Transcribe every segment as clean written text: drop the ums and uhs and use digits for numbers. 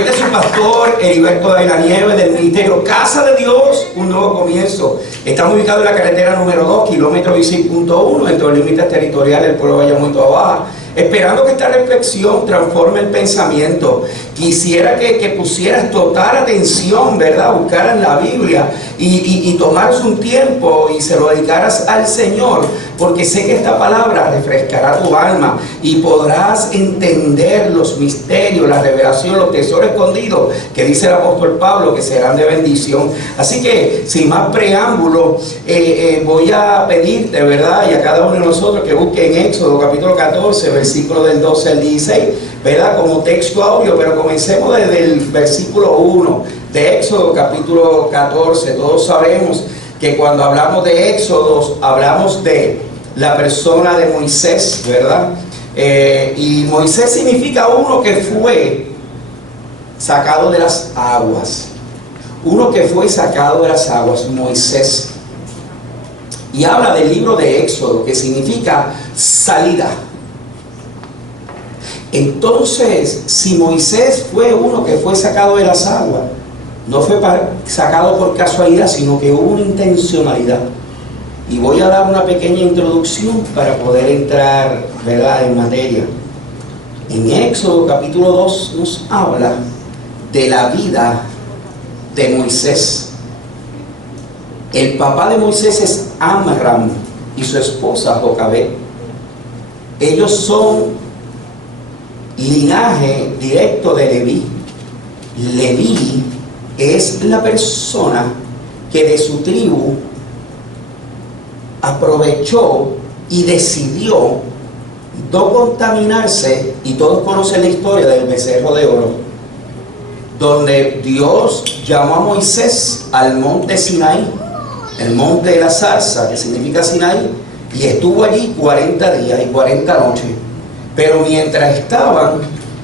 Este es su pastor Heriberto de la Nieve del Ministerio Casa de Dios, un nuevo comienzo. Estamos ubicados en la carretera número 2, kilómetro 16.1, entre los límites territoriales del pueblo de Bayamón y Toabaja. Esperando que esta reflexión transforme el pensamiento. Quisiera que pusieras total atención, ¿verdad? Buscaras la Biblia y tomaras un tiempo y se lo dedicaras al Señor, porque sé que esta palabra refrescará tu alma y podrás entender los misterios, la revelación, los tesoros escondidos que dice el apóstol Pablo que serán de bendición. Así que sin más preámbulo, voy a pedirte, ¿verdad? Y a cada uno de nosotros que busque en Éxodo capítulo 14, versículo del 12 al 16, ¿verdad? Como texto audio, pero comencemos desde el versículo 1 de Éxodo capítulo 14. Todos sabemos que cuando hablamos de Éxodos, hablamos de la persona de Moisés, ¿verdad? Y Moisés significa uno que fue sacado de las aguas. Uno que fue sacado de las aguas, Moisés. Y habla del libro de Éxodo, que significa salida. Entonces, si Moisés fue uno que fue sacado de las aguas, no fue sacado por casualidad, sino que hubo una intencionalidad. Y voy a dar una pequeña introducción para poder entrar, ¿verdad?, en materia. En Éxodo capítulo 2 nos habla de la vida de Moisés. El papá de Moisés es Amram y su esposa Jocabed. Ellos son linaje directo de Leví. Leví es la persona que de su tribu aprovechó y decidió no contaminarse, y todos conocen la historia del becerro de oro, donde Dios llamó a Moisés al monte Sinaí, el monte de la zarza, que significa Sinaí, y estuvo allí 40 días y 40 noches. Pero mientras estaban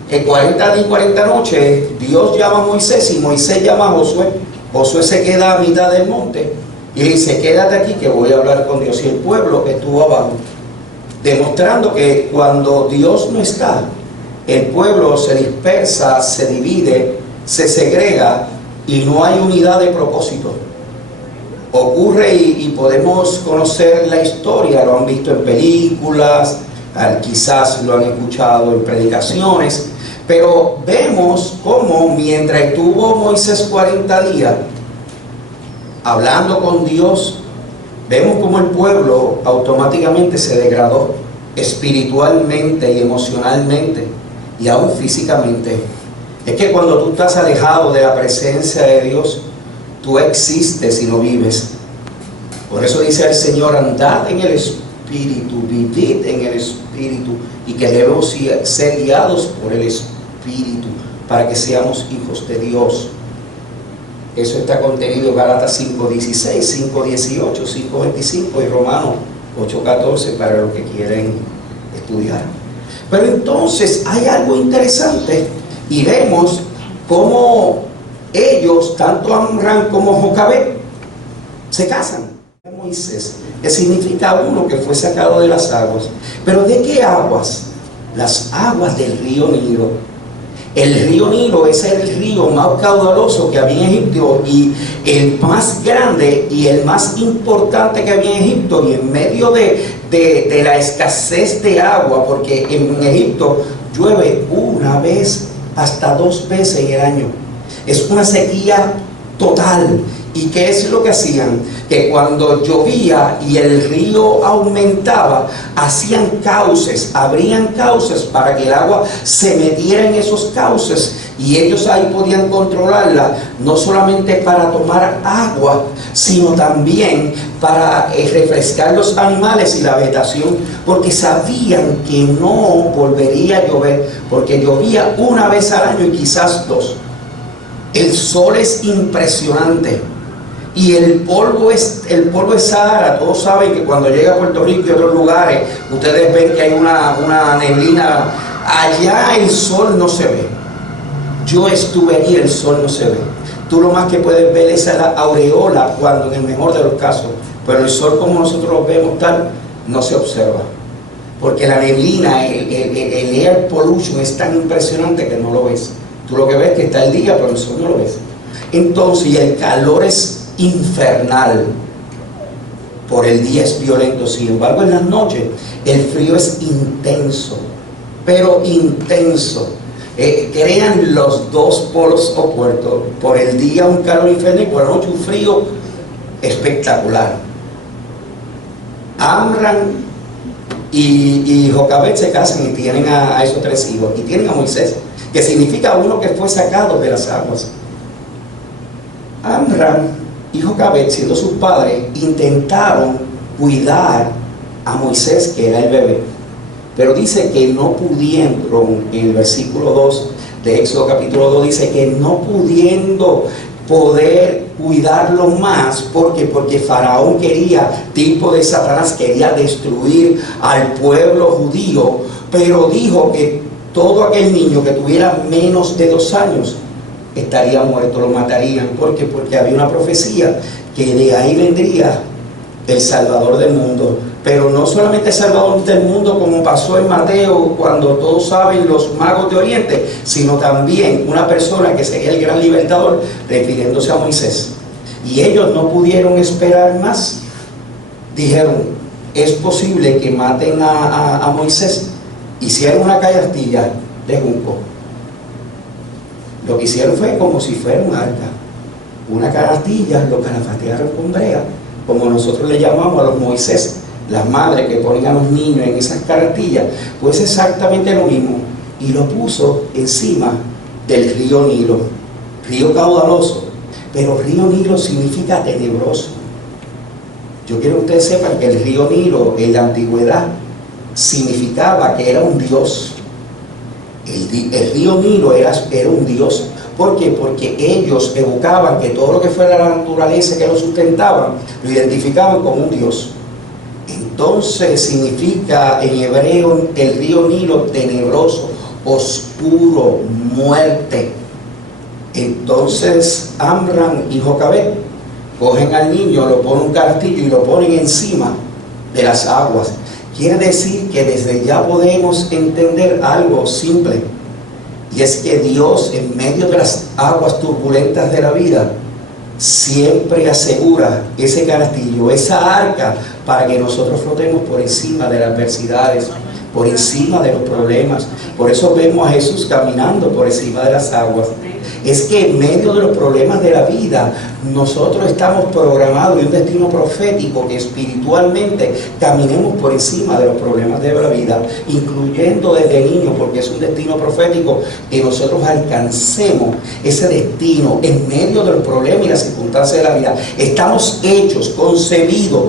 40 días y 40 noches, Dios llama a Moisés y Moisés llama a Josué. Josué se queda a mitad del monte y le dice: quédate aquí que voy a hablar con Dios. Y el pueblo estuvo abajo, demostrando que cuando Dios no está, el pueblo se dispersa, se divide, se segrega y no hay unidad de propósito. Ocurre y podemos conocer la historia, lo han visto en películas, quizás lo han escuchado en predicaciones, pero vemos cómo mientras estuvo Moisés 40 días hablando con Dios, vemos cómo el pueblo automáticamente se degradó espiritualmente y emocionalmente y aún físicamente. Es que cuando tú estás alejado de la presencia de Dios, tú existes y no vives. Por eso dice el Señor: andad en el Espíritu, vivid en el Espíritu, y que debemos ser guiados por el Espíritu para que seamos hijos de Dios. Eso está contenido en Gálatas 5:16, 5:18, 5:25 y Romanos 8:14 para los que quieren estudiar. Pero entonces hay algo interesante y vemos cómo ellos, tanto Amram como Jocabed, se casan. Moisés, que significa uno que fue sacado de las aguas. ¿Pero de qué aguas? Las aguas del río Nilo. El río Nilo es el río más caudaloso que había en Egipto y el más grande y el más importante que había en Egipto, y en medio de la escasez de agua, porque en Egipto llueve una vez hasta 2 veces en el año. Es una sequía total. ¿Y qué es lo que hacían? Que cuando llovía y el río aumentaba, hacían cauces, abrían cauces para que el agua se metiera en esos cauces, y ellos ahí podían controlarla, no solamente para tomar agua, sino también para refrescar los animales y la vegetación, porque sabían que no volvería a llover, porque llovía una vez al año y quizás 2. El sol es impresionante. Y el polvo es Sahara. Todos saben que cuando llega a Puerto Rico y otros lugares, ustedes ven que hay una neblina. Allá el sol no se ve. Yo estuve allí, el sol no se ve. Tú lo más que puedes ver es la aureola, cuando en el mejor de los casos. Pero el sol, como nosotros lo vemos tal, no se observa. Porque la neblina, el air pollution es tan impresionante que no lo ves. Tú lo que ves es que está el día, pero el sol no lo ves. Entonces, y el calor es infernal. Por el día es violento, sin embargo en las noches el frío es intenso, pero intenso. Crean los dos polos opuestos. Por el día un calor infernal y por la noche un frío espectacular. Amram y Jocabed se casan y tienen a esos 3 hijos, y tienen a Moisés, que significa uno que fue sacado de las aguas. Amram y Jocabed, siendo sus padres, intentaron cuidar a Moisés, que era el bebé, pero dice que no pudieron. En el versículo 2 de Éxodo capítulo 2 dice que no pudiendo poder cuidarlo más, porque Faraón quería, tipo de Satanás, quería destruir al pueblo judío, pero dijo que todo aquel niño que tuviera menos de 2 años estaría muerto, lo matarían. ¿Por qué? Porque había una profecía que de ahí vendría el Salvador del mundo. Pero no solamente el Salvador del mundo, como pasó en Mateo, cuando todos saben los magos de Oriente, sino también una persona que sería el gran libertador, refiriéndose a Moisés. Y ellos no pudieron esperar más. Dijeron, es posible que maten a Moisés. Hicieron una canastilla de junco. Lo que hicieron fue como si fuera un arca. Una canastilla, lo calafatearon con brea, como nosotros le llamamos a los Moisés, las madres que ponen a los niños en esas canastillas, pues exactamente lo mismo. Y lo puso encima del río Nilo, río caudaloso. Pero río Nilo significa tenebroso. Yo quiero que ustedes sepan que el río Nilo en la antigüedad significaba que era un dios. El río Nilo era un dios. ¿Por qué? Porque ellos evocaban que todo lo que fuera la naturaleza que lo sustentaban, lo identificaban como un dios. Entonces significa en hebreo el río Nilo tenebroso, oscuro, muerte. Entonces Amram y Jocabed cogen al niño, lo ponen un castillo y lo ponen encima de las aguas. Quiere decir que desde ya podemos entender algo simple, y es que Dios, en medio de las aguas turbulentas de la vida, siempre asegura ese castillo, esa arca, para que nosotros flotemos por encima de las adversidades, por encima de los problemas. Por eso vemos a Jesús caminando por encima de las aguas. Es que en medio de los problemas de la vida, nosotros estamos programados y un destino profético que espiritualmente caminemos por encima de los problemas de la vida, incluyendo desde niños, porque es un destino profético que nosotros alcancemos ese destino en medio de los problemas y las circunstancias de la vida. Estamos hechos, concebidos,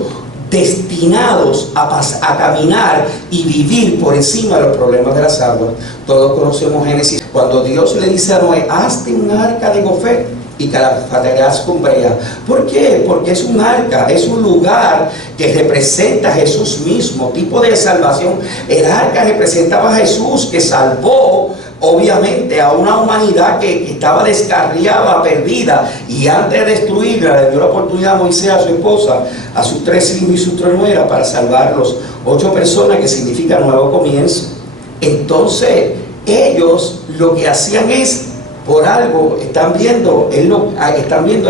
destinados a caminar y vivir por encima de los problemas de las aguas. Todos conocemos Génesis, cuando Dios le dice a Noé, hazte un arca de gofet y calafatearás con brea. ¿Por qué? Porque es un arca, es un lugar que representa a Jesús mismo, tipo de salvación. El arca representaba a Jesús, que salvó obviamente a una humanidad que estaba descarriada, perdida, y antes de destruirla le dio la oportunidad a Moisés, a su esposa, a sus 3 hijos y sus 3 nueras, para salvarlos. 8 personas, que significa nuevo comienzo. Entonces ellos lo que hacían es, por algo, están viendo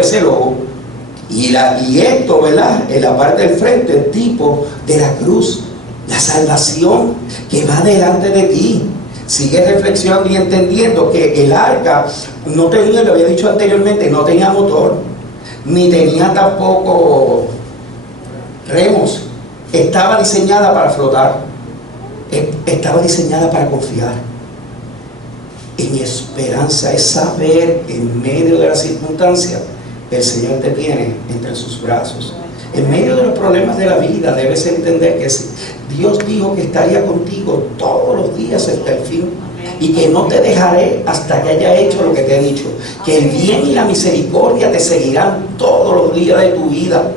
ese logo, y esto, ¿verdad?, en la parte del frente, el tipo de la cruz, la salvación que va delante de ti. Sigue reflexionando y entendiendo que el arca no tenía, lo había dicho anteriormente, no tenía motor, ni tenía tampoco remos. Estaba diseñada para flotar, estaba diseñada para confiar. Y mi esperanza es saber que en medio de las circunstancias el Señor te tiene entre sus brazos. En medio de los problemas de la vida debes entender que Dios dijo que estaría contigo todos los días hasta el fin, y que no te dejaré hasta que haya hecho lo que te he dicho, que el bien y la misericordia te seguirán todos los días de tu vida.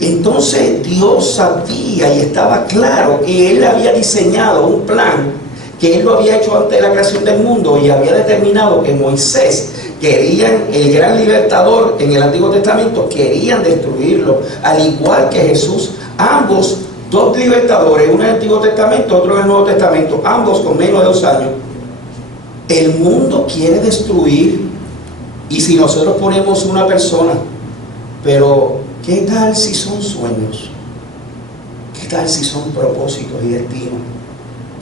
Entonces Dios sabía y estaba claro que Él había diseñado un plan, que Él lo había hecho antes de la creación del mundo, y había determinado que Moisés, querían, el gran libertador en el Antiguo Testamento, querían destruirlo, al igual que Jesús. Ambos, 2 libertadores, uno en el Antiguo Testamento, otro en el Nuevo Testamento, ambos con menos de 2 años. El mundo quiere destruir, y si nosotros ponemos una persona, pero ¿qué tal si son sueños? ¿Qué tal si son propósitos y destinos?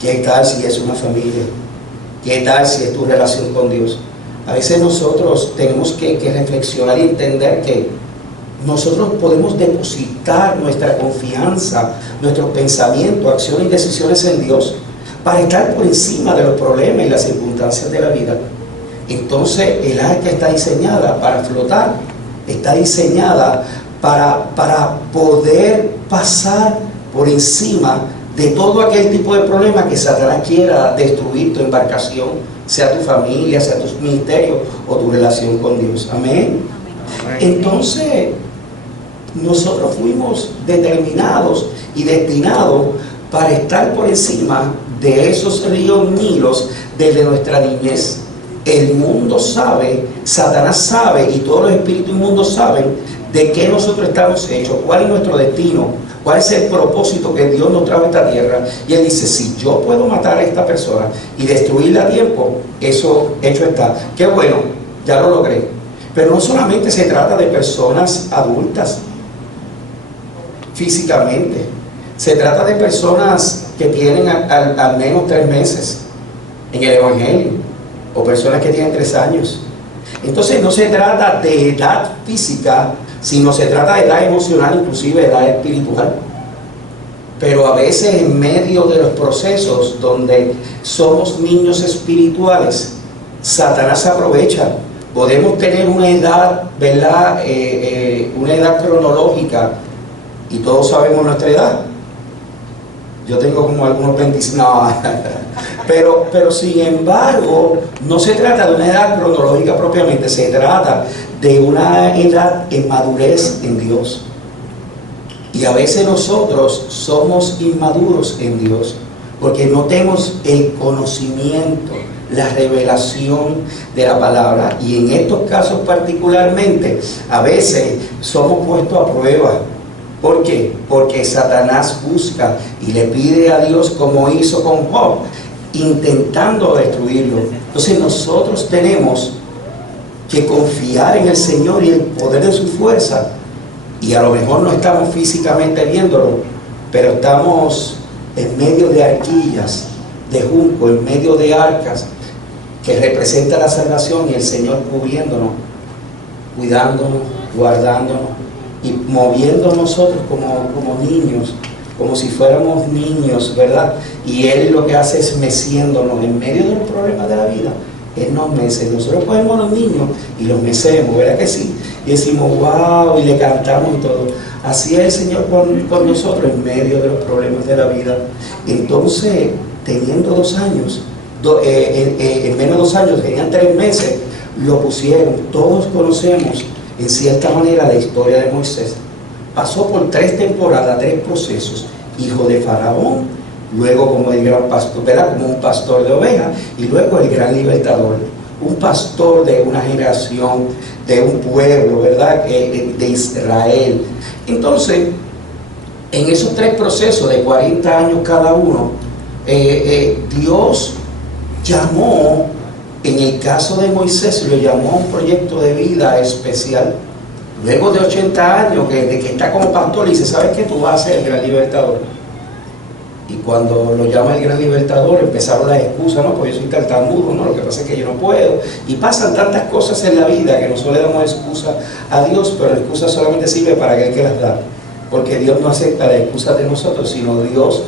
¿Qué tal si es una familia? ¿Qué tal si es tu relación con Dios? A veces nosotros tenemos que reflexionar y entender que nosotros podemos depositar nuestra confianza, nuestros pensamientos, acciones y decisiones en Dios para estar por encima de los problemas y las circunstancias de la vida. Entonces el arca está diseñada para flotar, está diseñada para poder pasar por encima de todo aquel tipo de problema que Satanás quiera destruir tu embarcación, sea tu familia, sea tu ministerio o tu relación con Dios. Amén. Entonces nosotros fuimos determinados y destinados para estar por encima de esos ríos Nilos desde nuestra niñez. El mundo sabe, Satanás sabe y todos los espíritus inmundos saben de qué nosotros estamos hechos, cuál es nuestro destino, cuál es el propósito que Dios nos trajo a esta tierra. Y Él dice, si yo puedo matar a esta persona y destruirla a tiempo, eso hecho está. Qué bueno, ya lo logré. Pero no solamente se trata de personas adultas físicamente, se trata de personas que tienen al menos 3 meses en el Evangelio, o personas que tienen 3 años. Entonces no se trata de edad física, sino se trata de edad emocional, inclusive edad espiritual. Pero a veces en medio de los procesos donde somos niños espirituales, Satanás aprovecha. Podemos tener una edad, ¿verdad? Una edad cronológica, y todos sabemos nuestra edad. Yo tengo como algunos 25, no, pero sin embargo, no se trata de una edad cronológica propiamente, se trata de una edad en madurez en Dios. Y a veces nosotros somos inmaduros en Dios, porque no tenemos el conocimiento, la revelación de la palabra. Y en estos casos particularmente, a veces somos puestos a prueba. ¿Por qué? Porque Satanás busca y le pide a Dios, como hizo con Job, intentando destruirlo. Entonces nosotros tenemos que confiar en el Señor y el poder de su fuerza. Y a lo mejor no estamos físicamente viéndolo, pero estamos en medio de arquillas, de junco, en medio de arcas, que representa la salvación, y el Señor cubriéndonos, cuidándonos, guardándonos y moviendo nosotros como niños, como si fuéramos niños, ¿verdad? Y Él lo que hace es meciéndonos en medio de los problemas de la vida. Él nos mece. Nosotros cogemos a los niños y los mecemos, ¿verdad que sí? Y decimos, wow, y le cantamos y todo. Así es el Señor con nosotros en medio de los problemas de la vida. Entonces, teniendo 2 años, en menos de 2 años, tenían 3 meses, lo pusieron. Todos conocemos en cierta manera la historia de Moisés. Pasó por 3 temporadas, 3 procesos. Hijo de Faraón, luego como el gran pastor, ¿verdad? Como un pastor de ovejas, y luego el gran libertador, un pastor de una generación, de un pueblo, ¿verdad? De Israel. Entonces, en esos 3 procesos de 40 años cada uno, Dios llamó, en el caso de Moisés, lo llamó a un proyecto de vida especial. Luego de 80 años, de que está como pastor, le dice, ¿sabes qué? Tú vas a ser el gran libertador. Y cuando lo llama el gran libertador, empezaron las excusas, no, pues yo soy tartamudo, no, lo que pasa es que yo no puedo. Y pasan tantas cosas en la vida que nosotros le damos excusa a Dios, pero la excusa solamente sirve para aquel que las da. Porque Dios no acepta las excusas de nosotros, sino Dios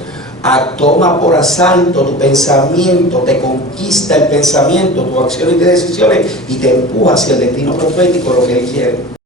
toma por asalto tu pensamiento, te conquista el pensamiento, tus acciones y decisiones, y te empuja hacia el destino profético, lo que Él quiere.